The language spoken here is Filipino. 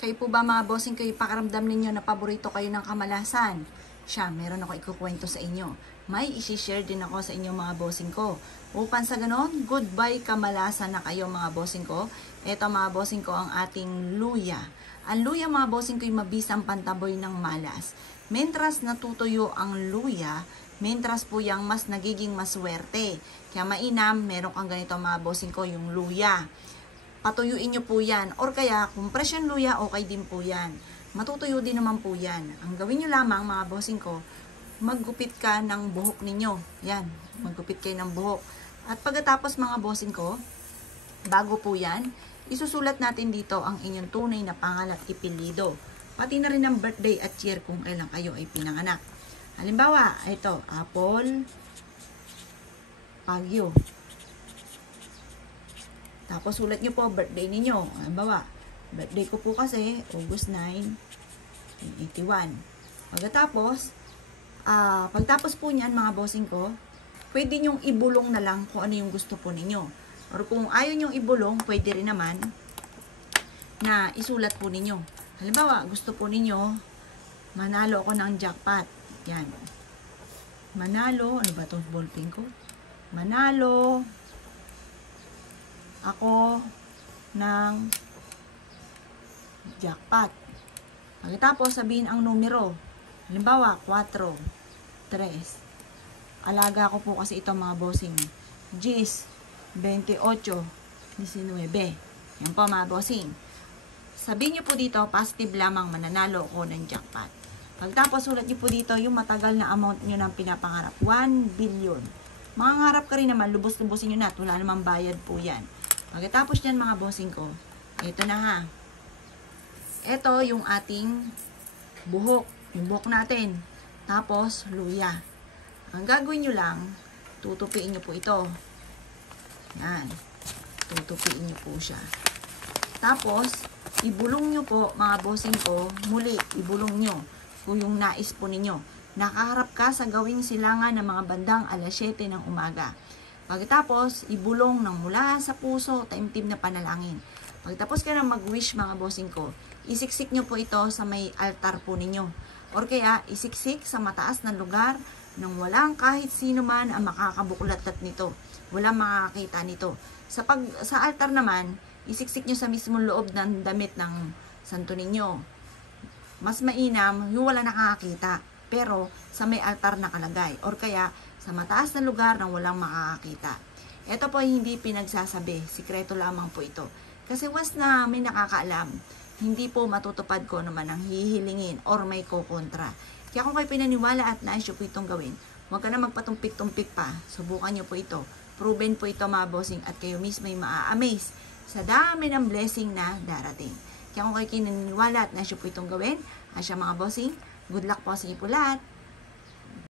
Kayo po ba mga bossing, kayo pakaramdam ninyo na paborito kayo ng kamalasan? Siya, meron ako ikukwento sa inyo. May isi-share din ako sa inyo mga bossing ko. Upang sa ganon, goodbye kamalasan na kayo mga bossing ko. Ito mga bossing ko ang ating luya. Ang luya mga bossing ko yung mabisang pantaboy ng malas. Mentras natutuyo ang luya, mentras po yung mas nagiging maswerte. Kaya mainam, meron kang ganito mga bossing ko, yung luya. Patuyuin nyo po yan. Or kaya, kung fresh yung luya, okay din po yan. Matutuyo din naman po yan. Ang gawin nyo lamang, mga bossing ko, maggupit ka ng buhok ninyo. Yan, maggupit kayo ng buhok. At pagkatapos mga bossing ko, bago po yan, isusulat natin dito ang inyong tunay na pangalan at ipilido. Pati na rin ang birthday at year kung kailan kayo ay pinanganak. Halimbawa, ito, Apple Pagyo. Tapos sulat nyo po birthday ninyo. Halimbawa, birthday ko po kasi August 9, 1981. Pagtapos po niyan mga bossing ko, pwede nyong ibulong na lang kung ano yung gusto po ninyo. Or kung ayaw nyong ibulong, pwede rin naman na isulat po ninyo. Halimbawa, gusto po ninyo, manalo ako ng jackpot. Yan. Manalo, ano ba itong ballpen ko? Manalo ako ng jackpot. Pagkatapos sabihin ang numero. Halimbawa, 4, 3. Alaga ko po kasi ito mga bossing. 10, 28, 19. Yan po mga bossing. Sabihin nyo po dito, positive lamang mananalo ko ng jackpot. Pagkatapos sulat nyo po dito yung matagal na amount nyo ng pinapangarap. 1 billion. Mangangarap ka rin naman, lubos-lubosin nyo na. Wala namang bayad po yan. Pagkatapos nyan mga bossing ko, ito na ha. Ito yung ating buhok. Yung buhok natin. Tapos, luya. Ang gagawin nyo lang, tutupiin nyo po ito. Yan. Tutupiin nyo po siya. Tapos, ibulong nyo po mga bossing ko, muli, ibulong nyo kung yung nais po ninyo. Nakaharap ka sa gawing silangan ng mga bandang alas 7 ng umaga. Pagkatapos, ibulong ng mula sa puso, taimtim na panalangin. Pagkatapos ka na mag-wish mga bossing ko, isiksik nyo po ito sa may altar po ninyo. Or kaya, isiksik sa mataas na lugar nang walang kahit sino man ang makakabuklat nito. Walang makakakita nito. Sa altar naman, isiksik nyo sa mismong loob ng damit ng santo ninyo. Mas mainam, yung wala nakakakita. Pero, sa may altar nakalagay. Or kaya, sa mataas na lugar nang walang makakakita. Ito po ay hindi pinagsasabi. Sikreto lamang po ito. Kasi once na may nakakaalam, hindi po matutupad ko naman ang hihilingin or may kukontra. Kaya kung kayo pinaniwala at nais nyo po itong gawin, huwag ka na magpatumpik-tumpik pa. Subukan nyo po ito. Proven po ito mga bossing at kayo mismo ay maa-amaze sa dami ng blessing na darating. Kaya kung kayo kinaniwala at nais nyo po itong gawin, asya mga bossing, good luck po sa inyo po lahat.